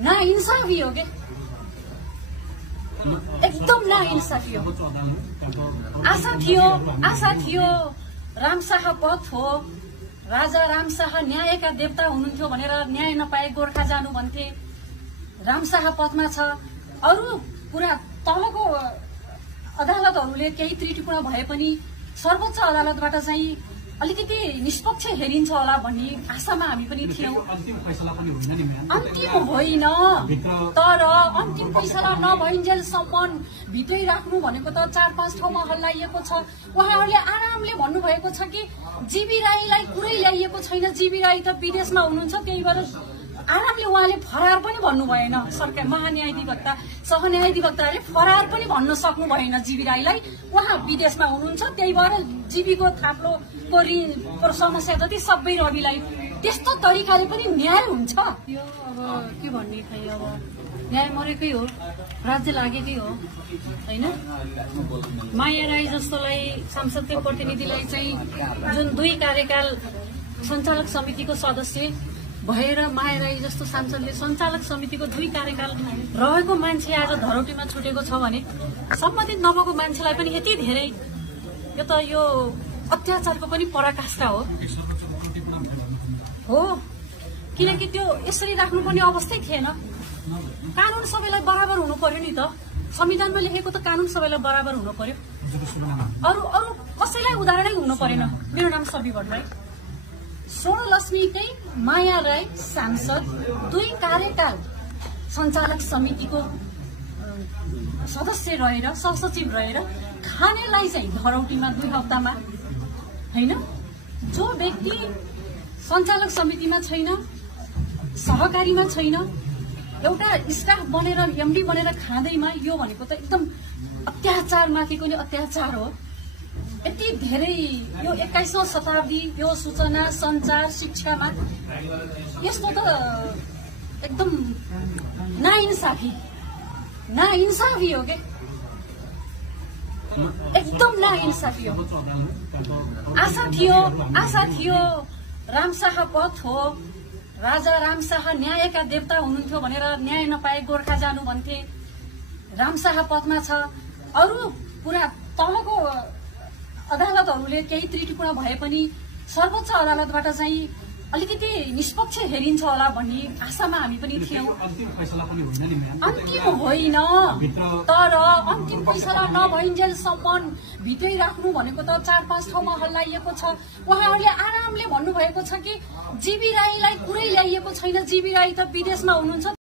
नाइन्साफी हो के एकदम नाइन्साफी हो। आशा थियो रामशाह पथ हो, राजा रामशाह न्यायका देवता हुनुहुन्थ्यो भनेर न्याय नपाए गोर्खा जानु भन्थे। रामशाह पथमा छ। अरू कुरा तलको अदालतहरूले केही त्रुटिपूर्ण भए पनि सर्वोच्च अदालतबाट चाहिँ अलिकति निष्पक्ष हेरिन्छ होला भन्ने आशामा हामी पनि थियौं। अन्तिम होइन, तर अन्तिम फैसला नभइन्जेलसम्म भित्रै राख्नु भनेको त 4-5 ठाउँमा हल्लाइएको छ। उहाँहरूले आरामले भन्नुभएको छ कि जीवी राईलाई कुरै ल्याइएको छैन, जीवी राई त विदेशमा हुनुहुन्छ, त्यही भएर आरामले उहाँले फरार पनि भन्नु भएन। सरकार महान्यायाधिवक्ता सहन्यायाधिवक्ताले फरार पनि भन्न सक्नु भएन जीवी राईलाई, उहाँ विदेशमा हुनुहुन्छ, त्यही भएर जीवीको थाप्लोको समस्या जति सबै रविलाई। त्यस्तो तरिकाले पनि न्याय हुन्छ? यो अब के भन्ने खै, अब न्याय मरेकै हो, राज्य लागेकै हो हैन। माया राई जस्तोलाई संसदीय प्रतिनिधिलाई चाहिँ जुन 2 कार्यकाल सञ्चालक समितिको सदस्य भएर माया राई जस्तो सांसदले सञ्चालक समितिको 2 कार्यकाल रहेको मान्छे आज धरौटीमा छुटेको छ भने सम्बन्धित नभएको मान्छेलाई पनि यति धेरै यो अत्याचारको पनि पराकाष्ठा हो। किनकि त्यो यसरी राख्नुपर्ने अवस्थै थिएन। कानून सबैलाई बराबर हुनु पर्यो नि त। संविधानमा लेखेको त कानून सबैलाई बराबर हुनु पर्यो। अरू कसैलाई उदाहरणै हुनु परेन। मेरो नाम सबी भट्टराई, स्वर्णलक्ष्मीकै माया राई सांसद, 2 कार्यकाल सञ्चालक समितिको सदस्य रहेर, सहसचिव रहेर खानेलाई चाहिँ धरौटीमा 2 हप्तामा हैन। जो व्यक्ति सञ्चालक समितिमा छैन, सहकारीमा छैन, एउटा स्टाफ बनेर एमडी बनेर खाँदैमा, यो भनेको त एकदम अत्याचारमाथिको नि अत्याचार हो। यति धेरै यो 21औं शताब्दी यो सूचना सञ्चार शिक्षामा यस्तो त एकदम नाइन्साफी हो के एकदम नाइन्साफी हो। आशा थियो रामशाह पथ हो, राजा रामशाह न्यायका देवता हुनुहुन्थ्यो भनेर न्याय नपाए गोर्खा जानु भन्थे। रामशाह पथमा छ। अरू कुरा तलको अदालतहरूले केही त्रुटिपूर्ण भए पनि सर्वोच्च अदालतबाट चाहिँ अलिकति निष्पक्ष हेरिन्छ होला भन्ने आशामा हामी पनि थियौं। अन्तिम होइन, तर अन्तिम फैसला नभइन्जेलसम्म भित्रै राख्नु भनेको त 4-5 ठाउँमा हल्लाइएको छ। उहाँहरूले आरामले भन्नुभएको छ कि जीवी राईलाई कुरै ल्याइएको छैन, जीवी राई त विदेशमा हुनुहुन्छ,